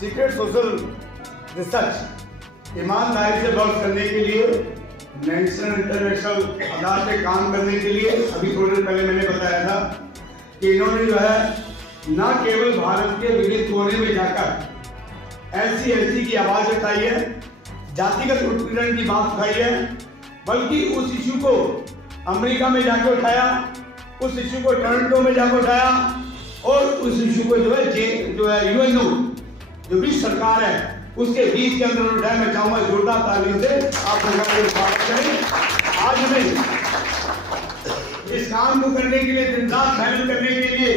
Secret social research ईमानदारी से work करने के लिए नेशनल इंटरनेशनल अदालत में काम करने के लिए अभी थोड़ी देर पहले मैंने बताया था कि इन्होंने जो है न केवल भारत के विभिन्न कोने में जाकर एससी की आवाज उठाई है, जातिगत उत्पीड़न की बात उठाई है, बल्कि उस इश्यू को अमेरिका में जाकर उठाया, उस इश्यू को टोरंटो में जाकर उठाया और उस इश्यू को जो है यूएनओ जो विश्व सरकार है उसके बीच के अंदर उठाया। मैं चाहूंगा जोरदार तालियों से आप सरकार को स्वागत करें। आज हमें इस काम को करने के लिए, दिन रात मेहनत करने के लिए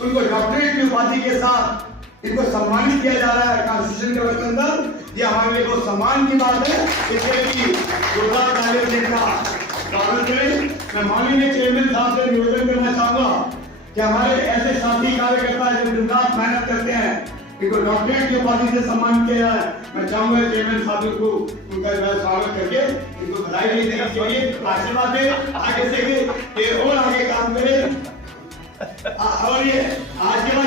उनको डॉक्टरेट की उपाधि के साथ इनको सम्मानित किया जा रहा है कॉन्स्टिट्यूशन के अंदर। ये हमारे लिए बहुत सम्मान की बात है, इसलिए भी जोरदार तालियों से स्वागत करें। मैं माननीय चेयरमैन साहब से निवेदन करना चाहूंगा कि हमारे ऐसे साथी कार्यकर्ता जो दिन रात मेहनत करते हैं इनको डॉक्टरेट की उपाधि से सम्मान किया है। मैं चाहूंगा चेयरमैन साहब को उनका स्वागत करके इनको बधाई देना चाहिए, आशीर्वाद दे आगे से और आगे काम करें। और ये आज के बाद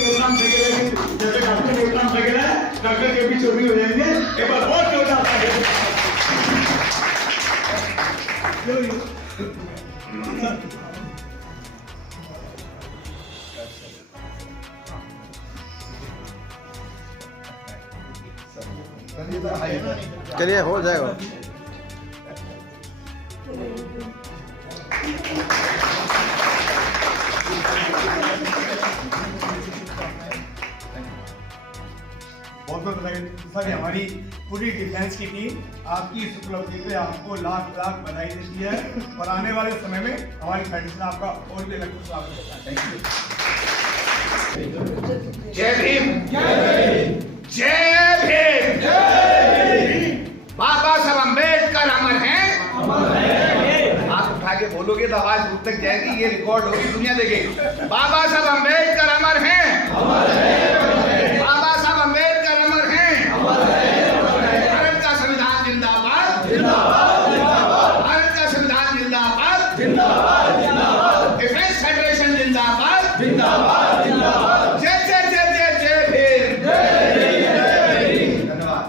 प्रोग्राम जैसे डॉक्टर प्रोग्राम वगैरह है, डॉक्टर के भी चोरी हो जाएंगे। एक बार बहुत जोरदार चलिए हो जाएगा। बहुत बहुत बधाई सर। हमारी पूरी डिफेंस की टीम आपकी इस उपलब्धि पे आपको लाख लाख बधाई देती है और आने वाले समय में हमारी फेडरेशन आपका और भी अलग स्वागत करता है। Thank you. जय भीम, जय भीम, जय भीम। बाबा साहब अम्बेडकर अमर हैं। हाथ उठा के बोलोगे तो आवाज दूर तक जाएगी, ये रिकॉर्ड होगी, दुनिया देखेगी। बाबा साहब अम्बेडकर अमर हैं। बाबा साहब अम्बेडकर अमर हैं। भारत का संविधान जिंदाबाद, भारत का संविधान जिंदाबाद, डिफेंस फेडरेशन जिंदाबाद, जय जय जय जय जय भीम। धन्यवाद।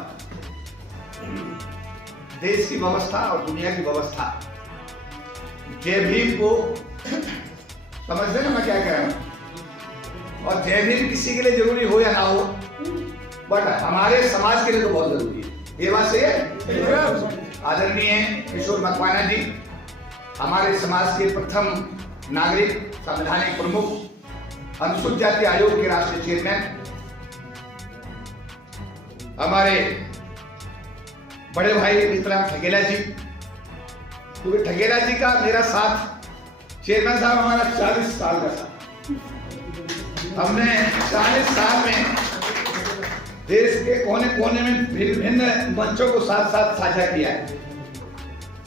देश की व्यवस्था और दुनिया की व्यवस्था, जय भीम को समझते ना मैं क्या कह रहा हूं। और जय भीम किसी के लिए जरूरी हो या ना हो, बट हमारे समाज के लिए तो बहुत जरूरी है। ये बात सही है। आदरणीय किशोर मकवाना जी हमारे समाज के प्रथम नागरिक, संवैधानिक प्रमुख, अनुसूचित जाति आयोग के राष्ट्रीय चेयरमैन, हमारे बड़े भाई नीतराम ठगेला जी, क्योंकि ठगेला जी का मेरा साथ, चेयरमैन साहब हमारा 40 साल का साथ। हमने 40 साल में देश के कोने कोने में विभिन्न मंचों को साथ साथ साझा किया है।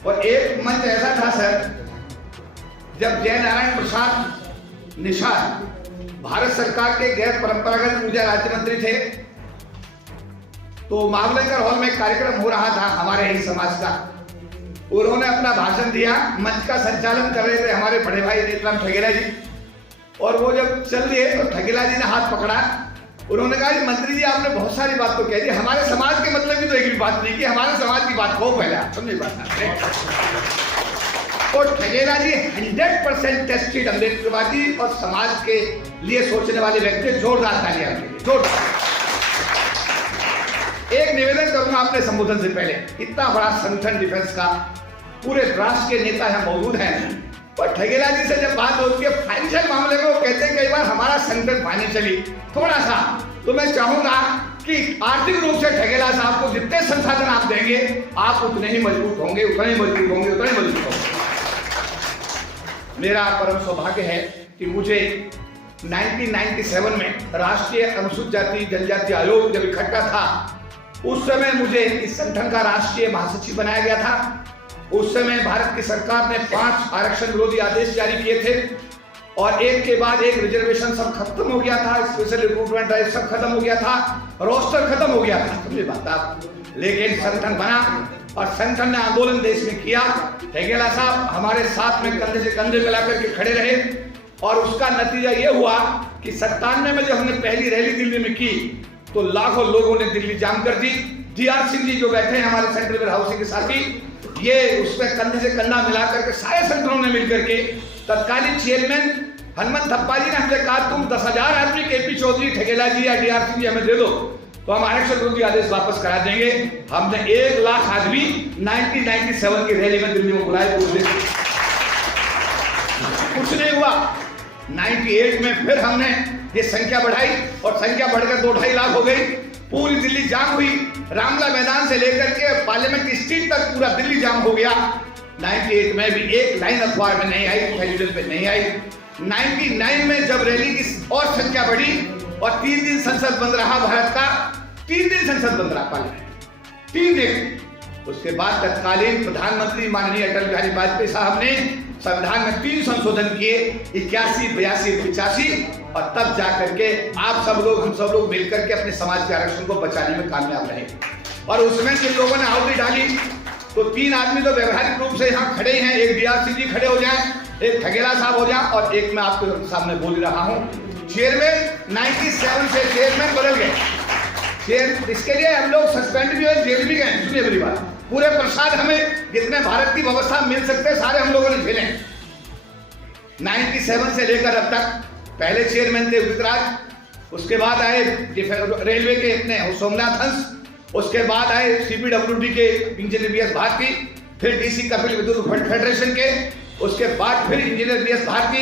और एक मंच ऐसा था सर, जब जयनारायण प्रसाद निषाद भारत सरकार के गैर परंपरागत ऊर्जा राज्य मंत्री थे, तो महाबलेश्वर हॉल में कार्यक्रम हो रहा था हमारे ही समाज का। उन्होंने अपना भाषण दिया, मंच का संचालन कर रहे थे हमारे बड़े भाई नीतराम ठगेला जी। और वो जब चल रहे तो ठगेला जी ने हाथ पकड़ा, उन्होंने कहा मंत्री जी आपने बहुत सारी बात तो कह दी, हमारे समाज के मतलब की तो एक भी बात नहीं की, हमारे समाज की बात को पहले आप समझे बात। और ठगेला जी 100% टेस्टेड अम्बेडकरवादी और समाज के लिए सोचने वाले व्यक्ति। जोरदार तालियां के लिए, जोरदार। एक निवेदन करूंगा अपने संबोधन से पहले, इतना बड़ा संगठन डिफेंस का, पूरे राष्ट्र के नेता यहाँ मौजूद हैं, और ठगेला जी से जब बात होती है फाइनेंशियल मामले में, वो कहते हैं कई बार हमारा संगठन फाइनेंशियली थोड़ा सा, तो मैं चाहूंगा कि आर्थिक रूप से ठगेला साहब को जितने संसाधन आप देंगे आप उतने ही मजबूत होंगे, उतने ही मजबूत होंगे, उतने ही मजबूत होंगे। मेरा परम सौभाग्य है कि मुझे 1997 में राष्ट्रीय अनुसूचित जाति जनजाति आयोग जब इकट्ठा था, उस समय मुझे इस संगठन का राष्ट्रीय महासचिव बनाया गया था। उस समय भारत की सरकार ने 5 आरक्षण विरोधी आदेश जारी किए थे और एक के बाद एक रिजर्वेशन सब खत्म हो गया था, स्पेशल रिक्रूटमेंट ड्राइव सब खत्म हो गया था, रोस्टर खत्म हो गया था, समझे बात आप। लेकिन संगठन बना और संगठन ने आंदोलन देश में किया। ठगेला साहब हमारे साथ में कंधे से कंधे मिलाकर के खड़े रहे और उसका नतीजा ये हुआ कि 97 में जब हमने पहली रैली दिल्ली में की तो लाखों लोगों ने दिल्ली जाम कर दी। DR सिंह जी जो बैठे हैं हमारे सेंट्रल वेयर हाउसिंग के साथी, ये उसमें कंधे से कंधा मिला करके सारे सेंटरों ने मिलकर के तत्कालीन चेयरमैन हनुमंत थप्पा जी ने हमसे कहा तुम 10,000 आदमी KP चौधरी, ठेकेला जी या DR सिंह जी हमें दे दो तो हम आरक्षण विरोधी आदेश वापस करा देंगे। हमने 1 लाख आदमी 1997 की रैली में दिल्ली में बुलाए, कुछ नहीं हुआ। 98 में फिर हमने ये संख्या बढ़ाई और संख्या बढ़कर 2-2.5 लाख हो गई। पूरी दिल्ली जाम हुई, रामला मैदान से लेकर के पार्लियामेंट स्ट्रीट तक पूरा दिल्ली जाम हो गया। 98 में भी एक लाइन अखबार में नहीं आई, टेलीविजन पे नहीं आई। 99 में जब रैली की और संख्या बढ़ी और 3 दिन संसद बंद रहा भारत का, 3 दिन संसद बंद रहा पार्लियामेंट, 3 दिन। उसके बाद तत्कालीन प्रधानमंत्री माननीय अटल बिहारी वाजपेयी साहब ने संविधान में 3 संशोधन किए, 81, 82, 85, और तब जाकर के आप सब लोग, हम सब लोग मिलकर के अपने समाज के आरक्षण को बचाने में कामयाब रहे। और उसमें जिन लोगों ने आहुति डाली तो 3 आदमी तो व्यवहारिक रूप से यहाँ खड़े हैं, एक DR सिंह जी खड़े हो जाए, एक ठगेला साहब हो जाए और एक मैं आपके सामने बोल रहा हूँ। चेयरमैन 97 से चेयरमैन बदल गए, इसके लिए हम लोग सस्पेंड भी हुए, जेल भी गए। सुनिए मेरी बात, पूरे प्रसाद हमें जितने भारत की व्यवस्था मिल सकते हैं सारे हम लोगों ने झेले। 97 से लेकर अब तक पहले चेयरमैन थे उदित राज, उसके बाद आए रेलवे के अपने सोमनाथ हंस, उसके बाद आए CPWD के इंजीनियर BS भारती, फिर DC कपिल विद्युत फेडरेशन के, उसके बाद फिर इंजीनियर BS भारती,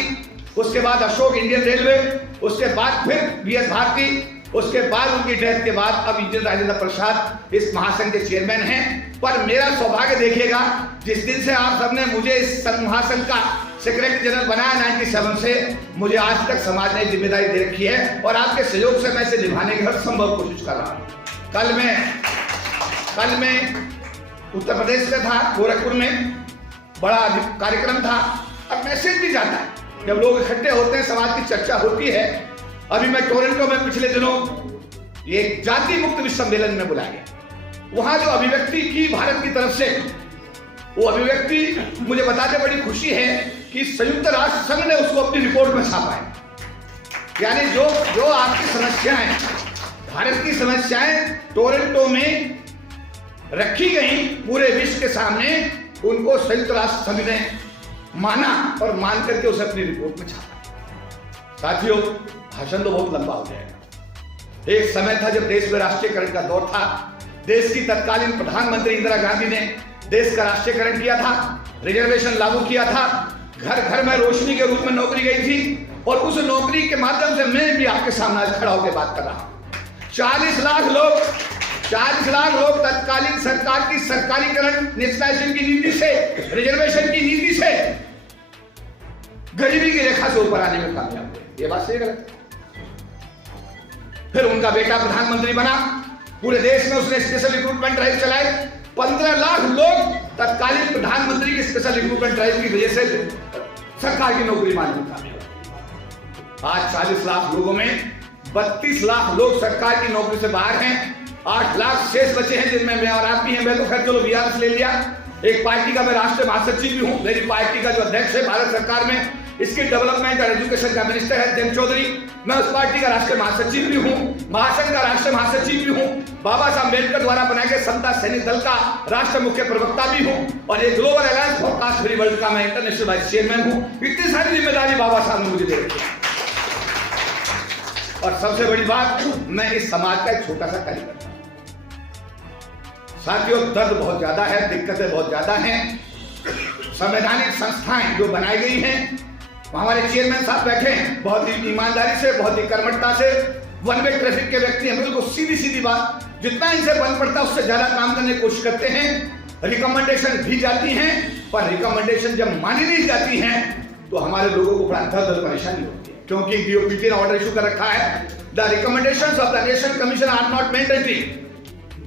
उसके बाद अशोक इंडियन रेलवे, उसके बाद फिर BS भारती, उसके बाद उनकी डेथ के बाद अब इंजीनियर राजेंद्र प्रसाद इस महासंघ के चेयरमैन हैं। पर मेरा सौभाग्य देखिएगा, जिस दिन से आप सबने मुझे इस महासंघ का सेक्रेटरी जनरल बनाया 97 से, मुझे आज तक समाज ने जिम्मेदारी दे रखी है और आपके सहयोग से मैं इसे निभाने की हर संभव कोशिश कर रहा हूँ। कल में उत्तर प्रदेश में था, गोरखपुर में बड़ा कार्यक्रम था। अब मैसेज भी जाता है जब लोग इकट्ठे होते हैं, समाज की चर्चा होती है। अभी मैं टोरंटो में पिछले दिनों ये जाति मुक्त विश्व सम्मेलन में बुलाया गया, वहां जो अभिव्यक्ति की भारत की तरफ से, वो अभिव्यक्ति मुझे बताते बड़ी खुशी है कि संयुक्त राष्ट्र संघ ने उसको अपनी रिपोर्ट में छापा है। यानी जो आपकी समस्याएं, भारत की समस्याएं टोरंटो में रखी गई पूरे विश्व के सामने, उनको संयुक्त राष्ट्र संघ ने माना और मान करके उसे अपनी रिपोर्ट में छापा। साथियों, भाषण तो बहुत लंबा हो जाएगा। एक समय था जब देश में राष्ट्रीयकरण का दौर था। देश की तत्कालीन प्रधानमंत्री इंदिरा गांधी ने देश का राष्ट्रीयकरण किया था, रिजर्वेशन लागू किया था, घर घर में रोशनी के रूप में नौकरी गई थी और उस नौकरी के माध्यम से मैं भी आपके सामने आज खड़ा होकर बात कर रहा हूं। 40 लाख लोग तत्कालीन सरकार की सरकारीकरण, नेशनलाइजेशन की नीति से, रिजर्वेशन की नीति से गरीबी की रेखा से ऊपर आने में कामयाब हुए। ये बात सही गलत? फिर उनका बेटा प्रधानमंत्री बना, पूरे देश में उसने स्पेशल रिक्रूटमेंट ड्राइव चलाए। 15 लाख लोग तत्कालीन प्रधानमंत्री की स्पेशल रिक्रूटमेंट ड्राइव की वजह से सरकार की नौकरी पाने में कामयाब। आज 40 लाख लोगों में 32 लाख लोग सरकार की नौकरी से बाहर हैं। 8 लाख शेष बचे हैं, जिनमें मैं और आप भी हैं। मैं तो खैर चलो VRS ले लिया। एक पार्टी का मैं राष्ट्रीय महासचिव भी हूं, मेरी पार्टी का जो अध्यक्ष है भारत सरकार में, इसकी डेवलपमेंट और एजुकेशन का मिनिस्टर है जयंत चौधरी। मैं उस पार्टी का राष्ट्रीय महासचिव भी हूं, महासंघ का राष्ट्रीय महासचिव भी हूं, बाबा साहब अम्बेडकर द्वारा बनाए गए समता सैनिक दल का राष्ट्र मुख्य प्रवक्ता भी हूं और ये global alliance for caste free world का मैं इंटरनेशनल वाइस चेयरमैन हूं। इतनी सारी जिम्मेदारी बाबा साहब ने मुझे दे रखी है। और सबसे बड़ी बात, मैं इस समाज का एक छोटा सा कार्यकर्ता। साथियों, दर्द बहुत ज्यादा है, दिक्कतें बहुत ज्यादा हैं। संवैधानिक संस्थाएं जो बनाई गई हैं, हमारे चेयरमैन साहब बैठे हैं, बहुत ही ईमानदारी से, बहुत ही कर्मठता से, वन वे ट्रैफिक के व्यक्ति हैं, बिल्कुल सीधी बात, जितना इनसे बन पड़ता है उससे ज्यादा काम करने की कोशिश करते हैं। रिकमेंडेशन भी जाती हैं, पर रिकमेंडेशन जब मानी नहीं जाती हैं तो हमारे लोगों को बड़ा दर्द और परेशानी होती है, क्योंकि DOPT ने ऑर्डर इशू कर रखा है, the recommendations of the national commission are not mandatory.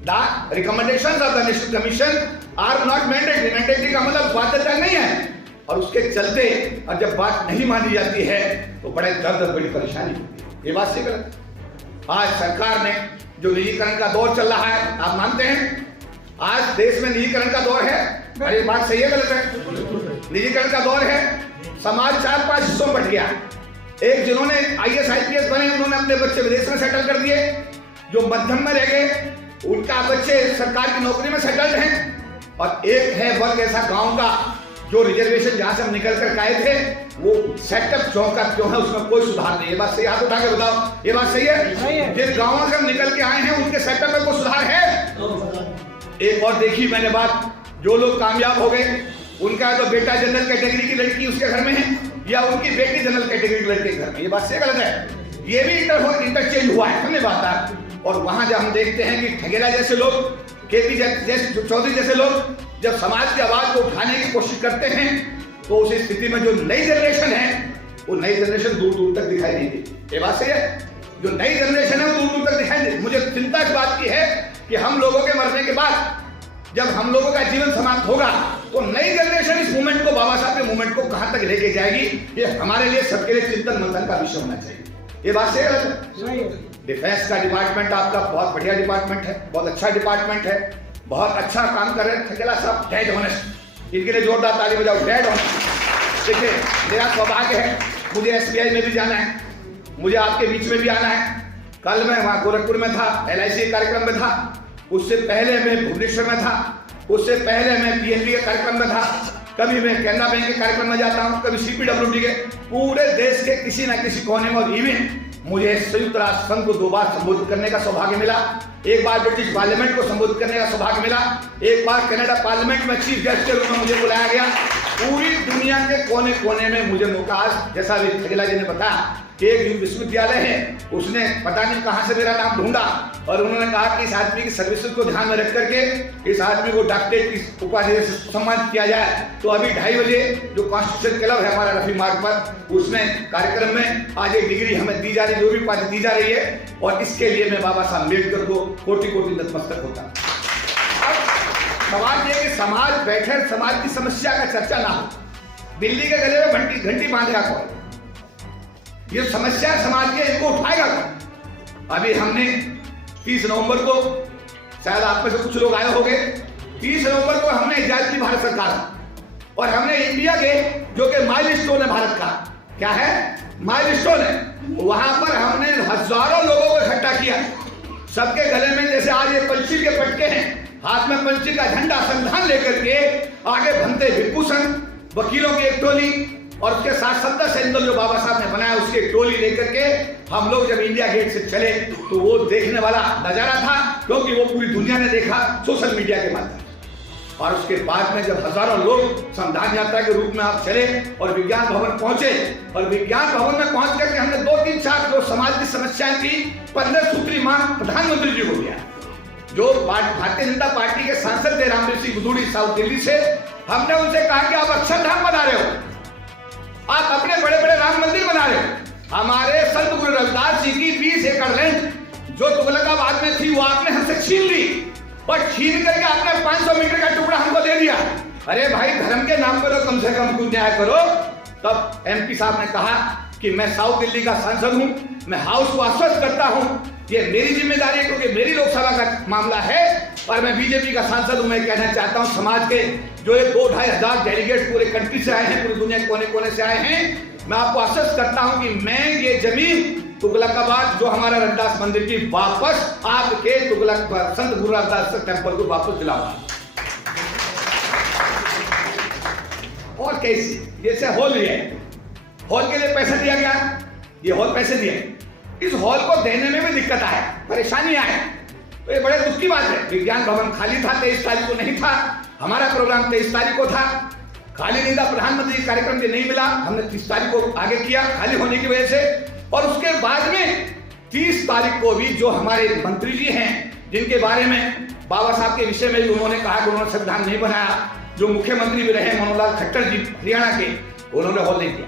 The recommendations of the national commission are not mandatory. Mandatory का मतलब बाध्यता नहीं है, और उसके चलते और जब बात नहीं मानी जाती है तो बड़े दर्द और बड़ी परेशानी होती है। ये बात सही गलत? आज सरकार ने जो निजीकरण का दौर चल रहा है, आप मानते हैं आज देश में निजीकरण का दौर है? अरे बात सही है गलत है? निजीकरण का दौर है। समाज 4-5 हिस्सों में बट गया। एक जिन्होंने IAS IPS बने उन्होंने अपने बच्चे विदेश में सेटल कर दिए, जो मध्यम में रह गए उनका बच्चे सरकार की नौकरी में सेटल्ड हैं, और एक है वर्ग ऐसा गांव का जो रिजर्वेशन जहां से हम निकल कर आए थे वो सेटअप चौका क्यों है उसमें कोई सुधार नहीं है। बात सही, हाथ उठा के बताओ, ये बात सही है? जिस गांव से हम निकल के आए हैं उनके सेटअप में कोई सुधार है? एक और देखी मैंने बात, जो लोग कामयाब हो गए उनका तो बेटा जनरल कैटेगरी की लड़की उसके घर में है या उनकी बेटी जनरल कैटेगरी की लड़के के घर में, ये बात सही गलत है? ये भी इंटरचेंज हुआ है, हमने बात है। और वहां जब हम देखते हैं कि ठगेला जैसे लोग, केपी चौधरी जैसे लोग जब समाज की आवाज को उठाने की कोशिश करते हैं तो उस स्थिति में जो नई जनरेशन है वो नई जनरेशन दूर दूर तक दिखाई नहीं देती। ये बात सही है? जो नई जनरेशन है वो दूर दूर तक दिखाई नहीं देती। मुझे चिंता इस बात की है कि हम लोगों के मरने के बाद जब हम लोगों का जीवन समाप्त होगा तो नई जनरेशन इस मूवमेंट को, बाबा साहब के मूवमेंट को कहां तक लेके जाएगी, ये हमारे लिए सबके लिए चिंतन मंथन का विषय होना चाहिए। ये बात सही है? डिफेंस का डिपार्टमेंट आपका बहुत बढ़िया डिपार्टमेंट है, बहुत अच्छा डिपार्टमेंट है, बहुत अच्छा काम कर रहे हैं ठगेला साहब, डेड ऑनेस्ट, इनके लिए जोरदार ताली बजाओ, डेड ऑनेस्ट। देखिए मेरा सौभाग्य है, मुझे SBI में भी जाना है, मुझे आपके बीच में भी आना है। कल मैं वहां गोरखपुर में था, LIC के कार्यक्रम में था, उससे पहले मैं भुवनेश्वर में था, उससे पहले मैं PNB के कार्यक्रम में था, कभी मैं कैनरा बैंक के कार्यक्रम में जाता हूं, कभी CPWD के, पूरे देश के किसी न किसी कोने में। और इवन मुझे संयुक्त राष्ट्र संघ को 2 बार संबोधित करने का सौभाग्य मिला, एक बार ब्रिटिश पार्लियामेंट को संबोधित करने का सौभाग्य मिला, एक बार कनाडा पार्लियामेंट में चीफ गेस्ट के रूप में मुझे बुलाया गया। पूरी दुनिया के कोने कोने में मुझे मौका, आज जैसा अभी ठगेला जी ने बताया कि एक विश्वविद्यालय है, उसने पता नहीं कहां से मेरा नाम ढूंढा और उन्होंने कहा कि इस आदमी की सर्विसेज को ध्यान में रख करके इस आदमी को डॉक्टरेट की उपाधि से सम्मानित किया जाए। तो अभी 2:30 बजे जो कॉन्स्टिट्यूशन क्लब है हमारा रफी मार्ग पर, उसमें कार्यक्रम में आज एक डिग्री हमें दी जा रही, जो भी उपाधि दी जा रही है, और इसके लिए मैं बाबा साहब अम्बेडकर को कोटि कोटि नतमस्तक होता। अब सवाल ये कि समाज बैठे, समाज की समस्या का चर्चा ना हो, बिल्ली के गले में घंटी बांधेगा कौन? ये समस्या समाज के, इनको उठाएगा कौन? अभी हमने 30 नवंबर को, शायद आप में से कुछ लोग आए होंगे, 30 नवंबर को हमने इजाजत की भारत सरकार, और हमने इंडिया के जो कि माइलस्टोन है भारत का, क्या है माइलस्टोन है, वहां पर हमने हजारों लोगों को इकट्ठा किया, सबके गले में जैसे आज ये पंछी के पटके हैं, हाथ में पंछी का झंडा संविधान लेकर के आगे बनते भिक्खू संघ, वकीलों की एक टोली और उसके साथ 70 सेंटर जो बाबा साहब ने बनाया उसकी एक टोली लेकर के हम लोग जब इंडिया गेट से चले तो वो देखने वाला नजारा था, क्योंकि वो पूरी दुनिया ने देखा सोशल मीडिया के माध्यम से। और उसके बाद में जब हजारों लोग संविधान यात्रा के रूप में आप चले और विज्ञान भवन पहुंचे, और विज्ञान भवन में पहुंच करके हमने 2-3-4 जो समाज की समस्याएं थी 15 सूत्री मांग प्रधानमंत्री जी को दिया। जो भारतीय जनता पार्टी के सांसद थे रामदेव सिंह बुदूड़ी साउथ दिल्ली से, हमने उनसे कहा कि आप अक्षरधाम बना रहे हो, आप अपने बड़े बड़े राम मंदिर बना रहे हो, हमारे संत गुरु रविदास जी की 20 एकड़ लैंड जो तुगलकाबाद में थी वो आपने हमसे छीन ली, और छीन करके आपने 500 मीटर का टुकड़ा हमको दे दिया। अरे भाई धर्म के नाम पर कम से कम कुछ न्याय करो। तब MP साहब ने कहा कि मैं साउथ दिल्ली का सांसद हूं, मैं हाउस को आश्वस्त करता हूं, ये मेरी जिम्मेदारी है क्योंकि मेरी लोकसभा का मामला है, और मैं BJP का सांसद हूं। मैं कहना चाहता हूं समाज के जो 2-2.5 हजार डेलीगेट पूरे कंट्री से आए हैं, पूरी दुनिया के कोने कोने से आए हैं, मैं आपको आश्वस्त करता हूं कि मैं ये जमीन तुगलकाबाद जो हमारा रविदास मंदिर की वापस आपके तुगलक संत गुरु रविदास टेम्पल को वापस दिलाऊंगा। और कैसे, जैसे हॉल लिया, हॉल के लिए पैसा दिया गया, ये हॉल पैसे दिए, इस हॉल को देने में भी दिक्कत आए, परेशानी आए, तो ये बड़े दुख की बात है। विज्ञान भवन खाली था, 23 तारीख को नहीं था, हमारा प्रोग्राम 23 तारीख को था, खाली नहीं था, प्रधानमंत्री कार्यक्रम के नहीं मिला, हमने 30 तारीख को आगे किया खाली होने की वजह से। और उसके बाद में 30 तारीख को भी जो हमारे मंत्री जी हैं जिनके बारे में बाबा साहब के विषय में उन्होंने कहा कि उन्होंने संविधान नहीं बनाया, जो मुख्यमंत्री भी रहे मनोहर लाल खट्टर जी हरियाणा के, उन्होंने हॉल नहीं दिया।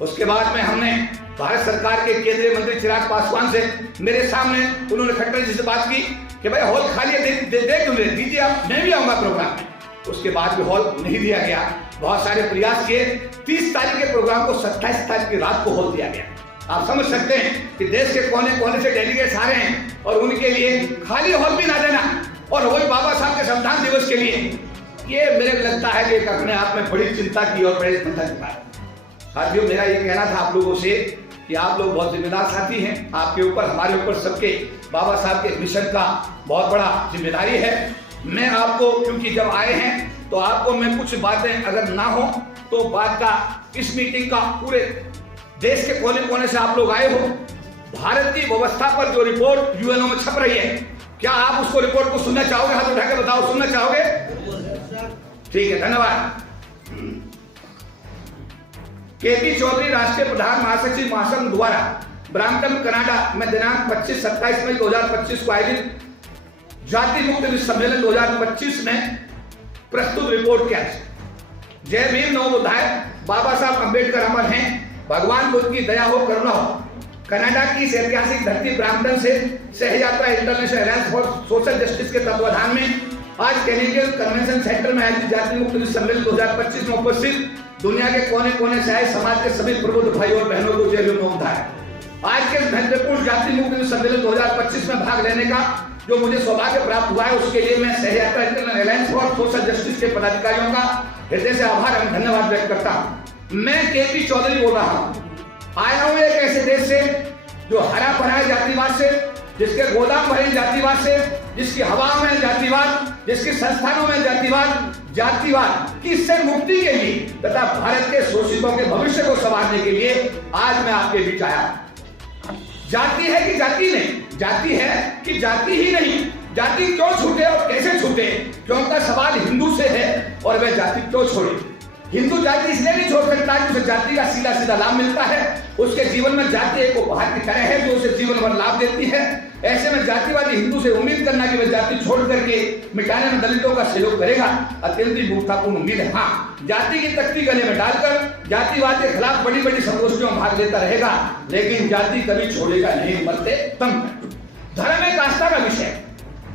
उसके बाद में हमने भारत सरकार के केंद्रीय मंत्री चिराग पासवान से, मेरे सामने उन्होंने खट्टर जी से बात की कि भाई हॉल खाली है, दे क्यों दीजिए आप, मैं भी आऊंगा प्रोग्राम में। उसके बाद भी हॉल नहीं दिया गया, बहुत सारे प्रयास किए, 30 तारीख के प्रोग्राम को 27 तारीख की रात को हॉल दिया गया। आप समझ सकते हैं कि देश के कोने कोने से डेलीगेट्स आ रहे हैं और उनके लिए खाली हॉल भी ना देना, और वही बाबा साहब के संविधान दिवस के लिए, ये मेरे को लगता है कि एक अपने आप में बड़ी चिंता की और बड़ी चिंता की बात। साथियों मेरा ये कहना था आप लोगों से कि आप लोग बहुत जिम्मेदार साथी हैं। आपके ऊपर, हमारे ऊपर, सबके बाबा साहब के मिशन का बहुत बड़ा जिम्मेदारी है। मैं आपको, क्योंकि जब आए हैं तो आपको मैं कुछ बातें अगर ना हो तो बात का, इस मीटिंग का पूरे देश के कोने कोने से आप लोग आए हो। भारत की व्यवस्था पर जो रिपोर्ट यूएनओ में छप रही है, क्या आप उसको रिपोर्ट को सुनना चाहोगे? हाथ उठा के बताओ, सुनना चाहोगे? ठीक है, धन्यवाद। केपी चौधरी, राष्ट्रीय प्रधान महासचिव महासंघ द्वारा ब्रैम्पटन कनाडा में दिनांक 25-27 मई 2025 को आयोजित जाति मुक्त विश्व सम्मेलन 2025 में प्रस्तुत रिपोर्ट के अनुसार जय भीम, नमो बुद्धाय, बाबा साहब अम्बेडकर अमर हैं, भगवान बुद्ध की दया हो, करुणा हो। कनाडा की इस ऐतिहासिक धरती ब्रैम्पटन से Sahyatra international alliance for social justice के तत्वाधान में आज कैनेडियन कन्वेंशन सेंटर में आयोजित जाति मुक्त विश्व सम्मेलन 2025 में उपस्थित दुनिया के कोने कोने से आए समाज के सभी प्रबुद्ध भाई और बहनों को जय भीम, नमो बुद्धाय। आज के महत्वपूर्ण जाति मुक्त विश्व सम्मेलन 2025 में भाग लेने का जो मुझे सौभाग्य प्राप्त हुआ है, उसके लिए मैं Sahyatra international alliance for social justice के पदाधिकारियों का हृदय से आभार एवं धन्यवाद व्यक्त करता हूँ। मैं केपी चौधरी बोल रहा हूँ। आया हूँ एक ऐसे देश से जो हरा भरा है जातिवाद से, जिसके गोदाम भरे जातिवाद से, जिसकी हवा में जातिवाद, जिसके संस्थानों में जातिवाद, जातिवाद की इससे मुक्ति के लिए तथा भारत के शोषितों के भविष्य को संवारने के लिए आज मैं आपके बीच आया। जाति है कि जाति नहीं, जाति है कि जाति ही नहीं, जाति क्यों छूटे और कैसे छूटे, क्योंकि सवाल हिंदू से है और वह जाति क्यों छोड़े। हिंदू जाति इसलिए नहीं छोड़ सकता कि उसे जाति का सीधा सीधा लाभ मिलता है, उसके जीवन में जाति एक उपहार की तरह है जो उसे जीवन भर लाभ देती है। ऐसे में जातिवादी हिंदू से उम्मीद करना कि वह जाति छोड़ करके मिटाने में दलितों का सहयोग करेगा, अत्यंत ही मूर्खतापूर्ण उम्मीद है। हाँ, जाति की तख्ती गले में डालकर जातिवाद के खिलाफ बड़ी बड़ी संगोष्ठियों में भाग लेता रहेगा, लेकिन जाति कभी छोड़ेगा नहीं, मरते दम तक। धर्म एक आस्था का विषय,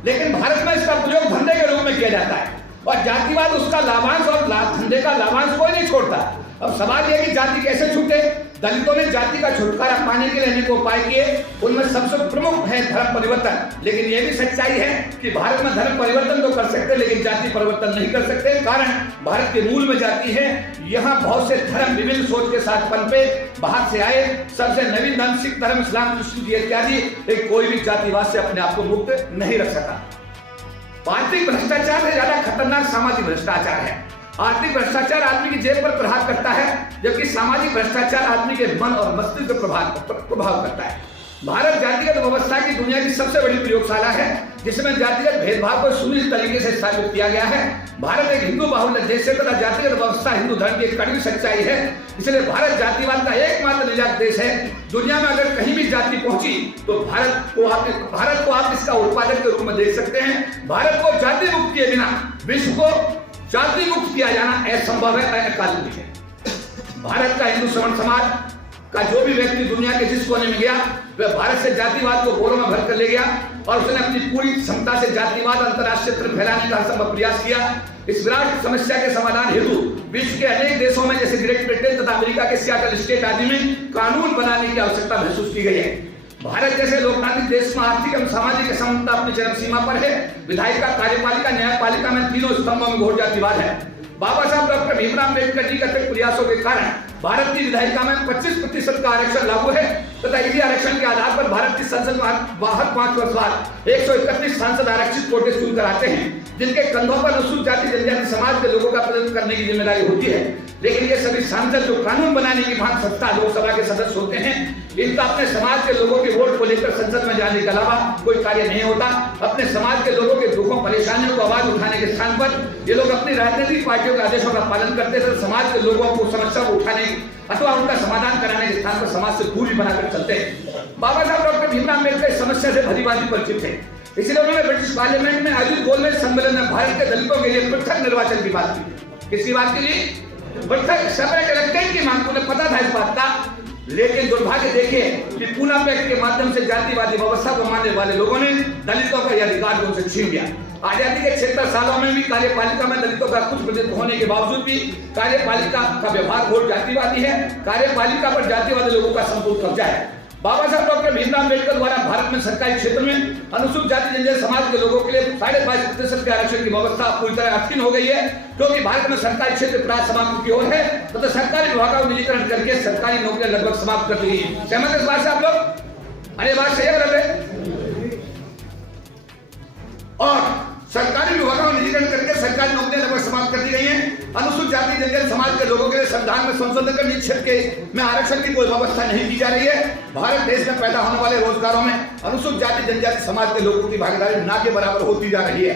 लेकिन भारत में इसका प्रयोग धंधे के रूप में किया जाता है और जातिवाद उसका लाभांश और धंधे का लाभांश कोई नहीं छोड़ता। अब सवाल यह कि जाति कैसे छूटे। दलितों ने जाति का छुटकारा पाने के लिए अनेक उपाय किए, उनमें सबसे प्रमुख है धर्म परिवर्तन। लेकिन यह भी सच्चाई है कि भारत में धर्म परिवर्तन तो कर सकते लेकिन जाति परिवर्तन नहीं कर सकते, कारण भारत के मूल में जाति है। यहाँ बहुत से धर्म विभिन्न सोच के साथ पनपे, बाहर से आए, सबसे नवीन धर्म सिख धर्म, इस्लाम इत्यादि, लेकिन कोई भी जातिवाद से अपने आप को मुक्त नहीं रख सका। आर्थिक भ्रष्टाचार से ज्यादा खतरनाक सामाजिक भ्रष्टाचार है। आर्थिक भ्रष्टाचार आदमी की जेब पर प्रहार करता है, जबकि सामाजिक भ्रष्टाचार आदमी के मन और मस्तिष्क पर प्रभाव करता है। भारत जातिगत व्यवस्था की दुनिया की सबसे बड़ी प्रयोगशाला है, जिसमें जातिगत भेदभाव को सुनिश्चित तरीके से स्थापित किया गया है। भारत एक हिंदू बाहुल्य देश है तथा जातिगत व्यवस्था हिंदू धर्म की एक कड़वी सच्चाई है। इसलिए भारत जातिवाद का एकमात्र निजात देश है। दुनिया में अगर कहीं भी जाति पहुंची तो भारत को आप इसका उत्पादक के रूप में देख सकते हैं। भारत को जाति मुक्त किए बिना विश्व को जाति मुक्त किया जाना असंभव है, अकाल्पनिक है। भारत का हिंदू श्रवण समाज का जो भी व्यक्ति दुनिया के जिस कोने में गया, वह भारत से जातिवाद को गोरों में भर कर ले गया और उसने अपनी पूरी क्षमता से जातिवाद अंतर्राष्ट्रीय स्तर फैलाने का हरसंभव प्रयास किया। इस विराट समस्या के समाधान हेतु विश्व के अनेक देशों में जैसे ग्रेट ब्रिटेन तथा अमेरिका के सियाटल स्टेट आदि में कानून बनाने की आवश्यकता महसूस की गई है। भारत जैसे लोकतांत्रिक देश में आर्थिक एवं सामाजिक असमानता अपनी चरम सीमा पर है। विधायिका, कार्यपालिका, न्यायपालिका में तीनों स्तंभों में घोर जातिवाद है। बाबा साहब डॉक्टर भीमराव अम्बेडकर जी के अथक प्रयासों के कारण भारत की विधायिका में 25% का आरक्षण लागू है तथा इसी आरक्षण के आधार पर भारत की संसद में 5 वर्ष बाद 131 सांसद आरक्षित कोटे चुनकर आते हैं, जिनके कंधों पर अनुसूचित जाति जनजाति समाज के लोगों का प्रतिनिधित्व करने की जिम्मेदारी होती है। लेकिन ये सभी सांसद जो कानून बनाने की भाग सत्ता लोकसभा के सदस्य होते हैं, इनका अपने समाज के लोगों के वोट को लेकर संसद में जाने के अलावा कोई कार्य नहीं होता। अपने समाज के लोगों के दुखों परेशानियों को आवाज उठाने के स्थान पर ये लोग अपनी राजनीतिक पार्टियों के आदेशों का पालन करते थे। समाज के लोगों को समस्या को उठाने अथवा उनका समाधान कराने के स्थान पर समाज से दूरी बनाकर चलते हैं। बाबा साहब डॉक्टर भीमराव अम्बेडकर इस समस्या से भलीभांति परिचित थे। इसलिए उन्होंने ब्रिटिश पार्लियामेंट में आयोजित गोलमेज सम्मेलन में भारत के दलितों के लिए पृथक निर्वाचन की बात की। किसी बात के लिए? पृथक सेपरेट इलेक्टेड की मांग। उन्हें पता था इस बात का, लेकिन दुर्भाग्य देखिए कि पूना पैक्ट के माध्यम से जातिवादी व्यवस्था को मानने वाले लोगों ने दलितों का यह अधिकार उनसे छीन लिया। आजादी के 76 सालों में भी कार्यपालिका में दलितों का कुछ प्रतिनिधित्व होने के बावजूद भी कार्यपालिका का व्यवहार घोर जातिवादी है। कार्यपालिका पर जातिवादी लोगों का संपूर्ण कब्जा है। बाबा साहब डॉक्टर भीमराव अम्बेडकर द्वारा भारत में सरकारी क्षेत्र में अनुसूचित जाति जनजाति समाज के लोगों के लिए 22.5% के आरक्षण की व्यवस्था पूरी तरह अर्थहीन हो गई है, क्योंकि भारत में सरकारी क्षेत्र प्राय समाप्ति की ओर है तथा सरकारी विभागों का निजीकरण करके सरकारी नौकरियां लगभग समाप्त कर दी गई। सहमत है इस बात से आप लोग? अरे बात सही है। और सरकारी विभागों का निजीकरण करके सरकारी नौकरियां लगभग समाप्त कर दी गई हैं। अनुसूचित जाति जनजाति समाज के लोगों के लिए संविधान में संशोधन कर निजी क्षेत्र में आरक्षण की कोई व्यवस्था नहीं की जा रही है। भारत देश में पैदा होने वाले रोजगारों में अनुसूचित जाति जनजाति समाज के लोगों की भागीदारी ना के बराबर होती जा रही है।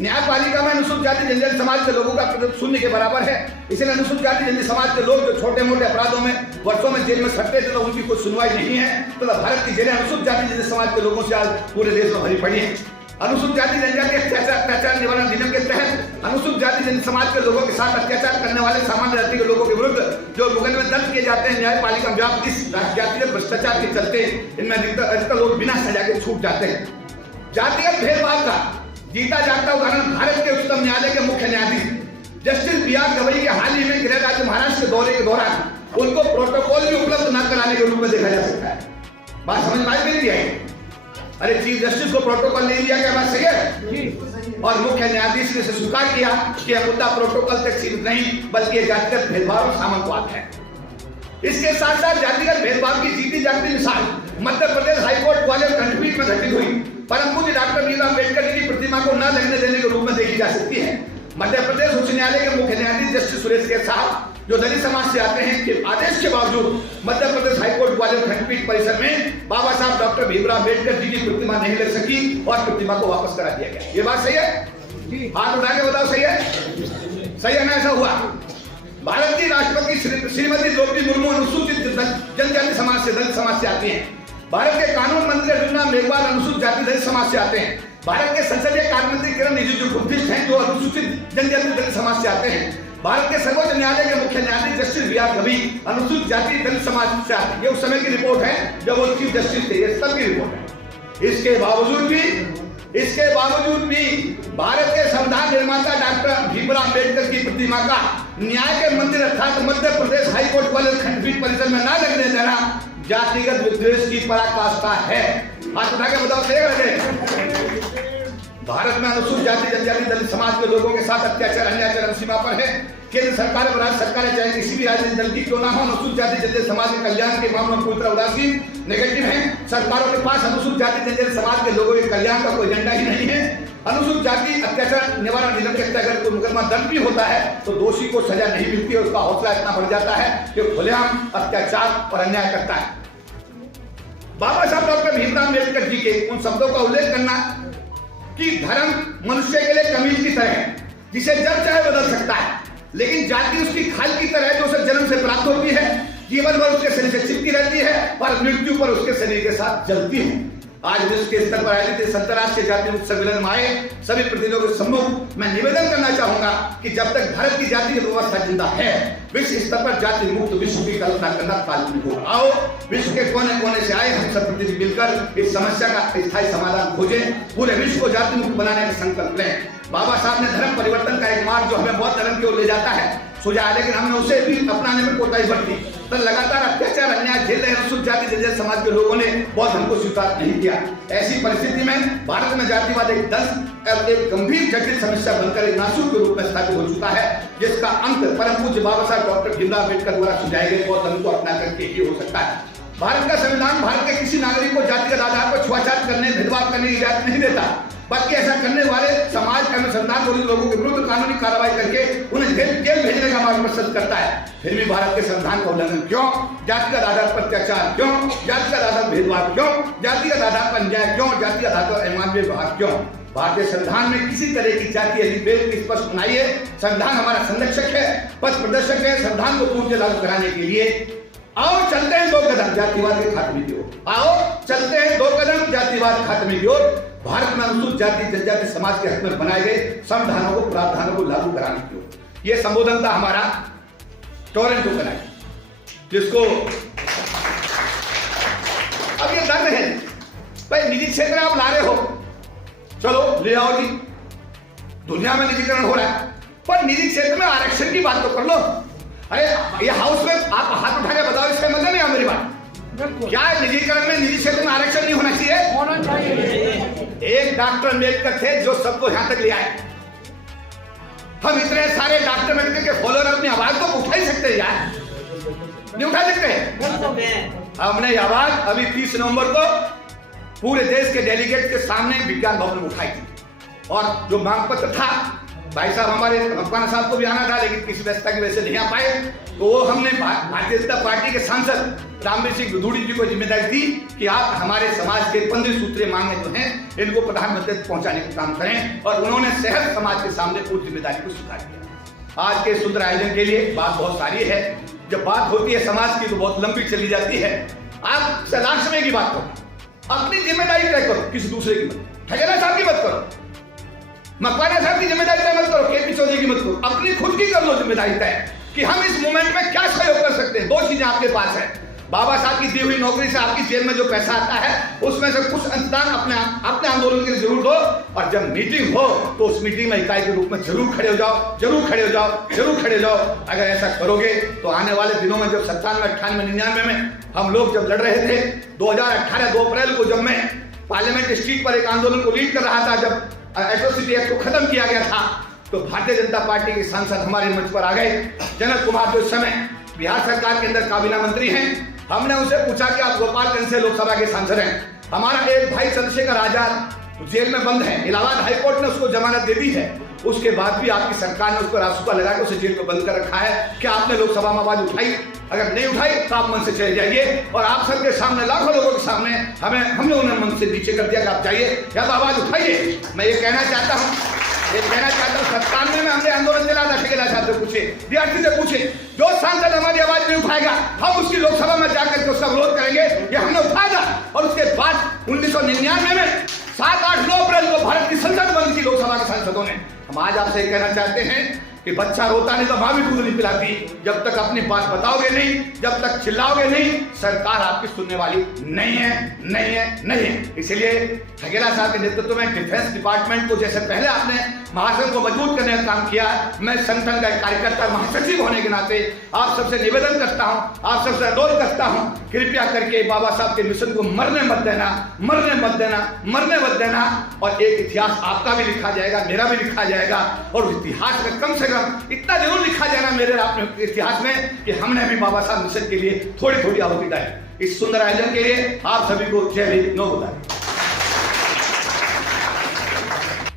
न्यायपालिका में अनुसूचित जाति जनजाति समाज के लोगों का प्रतिशत 0 के बराबर है। इसलिए अनुसूचित जाति जनजाति समाज के लोग जो छोटे मोटे अपराधों में वर्षों में जेल में सटते थे, तो उनकी कोई सुनवाई नहीं है। तो भारत की जेलें अनुसूचित जाति जनजाति समाज के लोगों से आज पूरे देश में भरी पड़ी है। अनुसूचित जाति जनजाति अत्याचार निवारण अधिनियम के तहत अनुसूचित जाति जनजाति समाज के लोगों के साथ अत्याचार करने वाले सामान्य जाति के लोगों के विरुद्ध जो मुकदमे दर्ज किए जाते हैं न्यायपालिका व्याप्त इस जातिगत भ्रष्टाचार के चलते इनमें अधिकतर लोग बिना सजा के छूट जाते हैं। जातिगत भेदभाव का जीता जागता उदाहरण भारत के उच्चतम न्यायालय के मुख्य न्यायाधीश जस्टिस बी.आर. गवई के हाल ही में गृह राज्य महाराष्ट्र के दौरे के दौरान उनको प्रोटोकॉल भी उपलब्ध न कराने के रूप में देखा जा सकता है। बात समझ में आई है? अरे चीफ जस्टिस को प्रोटोकॉल नहीं दिया गया, बात सही है? और मुख्य न्यायाधीश ने इसे स्वीकार किया कि यह मुद्दा प्रोटोकॉल तक सीमित नहीं बल्कि यह जातिगत भेदभाव और सामंतवाद है। इसके साथ साथ जातिगत भेदभाव की जीती जागती मिसाल मध्य प्रदेश हाईकोर्ट ग्वालियर खंडपीठ में घटित हुई परम पूज्य डॉक्टर भीमराव अम्बेडकर जी की प्रतिमा को न लगने देने के रूप में देखी जा सकती है। मध्य प्रदेश उच्च न्यायालय के मुख्य न्यायाधीश जस्टिस सुरेश के साहब जो दलित समाज से आते हैं के आदेश के बावजूद मध्य प्रदेश हाईकोर्ट ग्वालियर खंडपीठ परिसर में बाबा साहब डॉक्टर भीमराव अम्बेडकर जी की प्रतिमा नहीं लग सकी और प्रतिमा को वापस करा दिया गया। ये बात सही है? हाथ उठा के बताओ, सही है? सही है ना? ऐसा हुआ। भारत की राष्ट्रपति श्रीमती द्रौपदी मुर्मू अनुसूचित जनजाति समाज से दलित समाज से आती हैं। भारत के कानून मंत्री अर्जुन राम मेघवाल अनुसूचित जाति दलित समाज से आते हैं। भारत के संसदीय कार्य मंत्री किरण रिजिजू बुद्धिस्ट हैं जो अनुसूचित जनजाति दलित समाज से आते हैं। भारत के सर्वोच्च न्यायालय के मुख्य न्यायाधीश जस्टिस बी.आर. गवई अनुसूचित जाति दलित समाज से आते हैं। ये उस समय की रिपोर्ट है जब वो चीफ जस्टिस थे, ये सब की रिपोर्ट है। इसके बावजूद भी भारत के संविधान निर्माता डॉक्टर भीमराव अम्बेडकर की प्रतिमा का न्याय के मंदिर अर्थात मध्य प्रदेश हाईकोर्ट ग्वालियर खंडपीठ परिसर में न लगने देना जातिगत विद्वेष की पराकाष्ठा है। हाथ उठा के बताओ, सही है? भारत में अनुसूचित जाति जनजाति दलित समाज के लोगों के साथ अत्याचार अन्याय चरम सीमा पर है। केंद्र सरकार और राज्य सरकारें चाहे किसी भी राजनीतिक दल की क्यों ना हो अनुसूचित जाति जनजाति समाज के कल्याण के मामलों में पूरी तरह उदासीन नेगेटिव है। सरकारों के पास अनुसूचित जाति जनजाति समाज के लोगों के कल्याण का कोई एजेंडा ही नहीं है। अनुसूचित जाति अत्याचार निवारण अधिनियम के तहत अगर कोई मुकदमा दर्ज भी होता है तो दोषी को सजा नहीं मिलती है। उसका हौसला इतना बढ़ जाता है कि खुलेआम अत्याचार और अन्याय करता है। बाबा साहब डॉक्टर भीमराव अम्बेडकर जी के उन शब्दों का उल्लेख करना कि धर्म मनुष्य के लिए कमीज की तरह है जिसे जब चाहे बदल सकता है, लेकिन जाति उसकी खाल की तरह है जो उसे जन्म से प्राप्त होती है, जीवन भर उसके शरीर से चिपकी रहती है और मृत्यु पर उसके शरीर के साथ जलती है। आज विश्व के स्तर पर आयोजित अंतर्राष्ट्रीय जाति मुक्त सम्मेलन में आए सभी प्रतिनिधियों के सम्मुख मैं निवेदन करना चाहूंगा कि जब तक भारत की जाति की व्यवस्था जिंदा है विश्व स्तर पर जाति मुक्त विश्व की कल्पना करना काल्पनिक होगा। आओ विश्व के कोने कोने से आए हम सब प्रतिनिधि मिलकर इस समस्या का स्थायी समाधान खोजें, पूरे विश्व को जाति मुक्त बनाने का संकल्प लें। बाबा साहब ने धर्म परिवर्तन का एक मार्ग जो हमें बौद्ध धर्म की ओर ले जाता है सुझा, लेकिन हमने उसे भी अपनाने में कोताही बरती। तो लगातार अत्याचार अन्याय झेल रहे अनुसूचित जाति जनजाति समाज के लोगों ने बौद्ध धर्म को स्वीकार नहीं किया। ऐसी परिस्थिति में भारत में जातिवाद एक गंभीर जटिल समस्या बनकर एक नासूर के रूप में स्थापित हो चुका है, जिसका अंत परम पूज्य बाबा साहब डॉक्टर भीमराव अम्बेडकर द्वारा सुझाए गए बौद्ध धर्म को अपना करके ही हो सकता है। भारत का संविधान भारत के किसी नागरिक को जातिगत आधार पर छुआछात करने भेदभाव करने की इजाजत नहीं देता, बल्कि ऐसा करने वाले समाज के अनुसंधान विरोधी लोगों के विरुद्ध कानूनी कार्रवाई करके उन्हें जेल भेजने का मार्ग प्रशस्त करता है। फिर भी भारत के संविधान का उल्लंघन क्यों? जातिगत आधार पर अत्याचार क्यों? जातिगत आधार पर भेदभाव क्यों? जातिगत आधार पर अन्याय क्यों? जातिगत आधार पर अमानवीय व्यवहार क्यों? भारतीय संविधान में किसी तरह की जातीय भेद की स्पष्ट बनाई है। संविधान हमारा संरक्षक है, पथ प्रदर्शक है। संविधान को पूर्ण लागू कराने के लिए आओ चलते हैं 2 कदम जातिवाद के खात्मे की ओर। आओ चलते हैं 2 कदम जातिवाद खात्मे की ओर। भारत में अनुसूचित जाति जनजाति समाज के हक में बनाए गए संविधानों को प्रावधानों को लागू कराने की ओर। यह संबोधन था हमारा टोरेंटो का, जिसको अब ये दर्द है भाई निजी क्षेत्र आप ला रहे हो, चलो ले आओ जी, दुनिया में निजीकरण हो रहा है, पर निजी क्षेत्र में आरक्षण की बात तो कर लो। अरे ये हाउस में आप हाथ उठा के बताओ, इसका मतलब नहीं मेरी बात क्या निजीकरण में, निजी क्षेत्र में आरक्षण नहीं होना चाहिए? होना चाहिए। एक डॉक्टर अम्बेडकर थे जो सबको यहां तक ले आए। हम इतने सारे डॉक्टर अम्बेडकर के फॉलोअर अपनी आवाज को उठा ही सकते हैं यार, नहीं उठा सकते? हमने आवाज अभी 30 नवंबर को पूरे देश के डेलीगेट के सामने विज्ञान भवन में उठाई थी। और जो मांग पत्र था, भाई साहब हमारे मकवाना साहब को भी आना था, लेकिन किसी व्यवस्था की वजह से नहीं आ पाए, तो वो हमने भारतीय जनता पार्टी के सांसद रामवीर सिंह गुदूड़ी जी को जिम्मेदारी दी कि आप हमारे समाज के 15 सूत्रीय मांगे जो हैं इनको प्रधानमंत्री तक पहुंचाने का काम करें, और उन्होंने सहज समाज के सामने पूरी जिम्मेदारी को स्वीकार किया। आज के सुंदर आयोजन के लिए बात बहुत सारी है। जब बात होती है समाज की तो बहुत लंबी चली जाती है। आप लास्ट समय की बात करो, अपनी जिम्मेदारी तय करो, किसी दूसरे की मत। ठगेला साहब की मत करो, मकवाना साहब की जिम्मेदारी तय मत करो, केपी चौधरी की मत करो, अपनी खुद की कर लो जिम्मेदारी तय कि हम इस मोमेंट में क्या सहयोग कर सकते हैं। 2 चीजें आपके पास है, बाबा साहब की दी हुई नौकरी से आपकी जेब में जो पैसा आता है उसमें से कुछ अंशदान अपने आंदोलन के लिए जरूर दो, और जब मीटिंग हो तो उस मीटिंग में इकाई के रूप में जरूर खड़े हो जाओ, जरूर खड़े हो जाओ, जरूर खड़े हो जाओ। अगर ऐसा करोगे तो आने वाले दिनों में जब 97, 98, 99 में हम लोग जब लड़ रहे थे, 2018 2 अप्रैल को जब मैं पार्लियामेंट स्ट्रीट पर एक आंदोलन को लीड कर रहा था, जब एट्रोसिटी एक्ट को खत्म किया गया था, तो भारतीय जनता पार्टी के सांसद हमारे मंच पर आ गए। जनक कुमार जो इस समय बिहार सरकार के अंदर काबीना मंत्री हैं, हमने उनसे पूछा कि आप गोपालगंज से लोकसभा के सांसद हैं, हमारा एक भाई चंद्रशेखर आजाद जेल में बंद है, इलाहाबाद हाईकोर्ट ने उसको जमानत दे दी है, उसके बाद भी आपकी सरकार ने उसको रासुका लगा के उसे जेल को बंद कर रखा है। क्या आपने लोकसभा में आवाज उठाई? अगर नहीं उठाई तो आप मन से चले जाइए, और आप सबके सामने, लाखों लोगों के सामने हम लोगों ने मन से नीचे कर दिया कि आप जाइए, या तो आवाज उठाइए। मैं ये कहना चाहता हूँ 97 में हमने आंदोलन चला था, ठेकेदार साहब से पूछे, डीआरसी से पूछे, जो सांसद हमारी आवाज नहीं उठाएगा हम उसकी लोकसभा में जाकर के उसका विरोध करेंगे। ये हमने उठाया था, और उसके बाद 1999 में 7, 8, 9 अप्रैल को भारत की संसद बंद की लोकसभा के सांसदों ने। हम आज आपसे कहना चाहते हैं कि बच्चा रोता नहीं तो मां भी दूध नहीं पिलाती। जब तक अपनी बात बताओगे नहीं, जब तक चिल्लाओगे नहीं, सरकार आपकी सुनने वाली नहीं है, नहीं है, नहीं है। इसलिए ठगेला साहब के नेतृत्व में डिफेंस डिपार्टमेंट को, जैसे पहले आपने महासंघ को मजबूत करने का काम किया, मैं संगठन का कार्यकर्ता, महासचिव होने के नाते आप सबसे निवेदन करता हूं, आप सबसे अनुरोध करता हूं, कृपया करके बाबा साहब के मिशन को मरने मत देना, मरने मत देना, मरने मत देना। और एक इतिहास आपका भी लिखा जाएगा, मेरा भी लिखा जाएगा, और इतिहास में कम से इतना जरूर लिखा जाना मेरे अपने इतिहास में कि हमने भी बाबा साहब मिशन के लिए थोड़ी थोड़ी आहुति दी। इस सुंदर आयोजन के लिए आप सभी को जय हिंद, नमो बुद्धाय।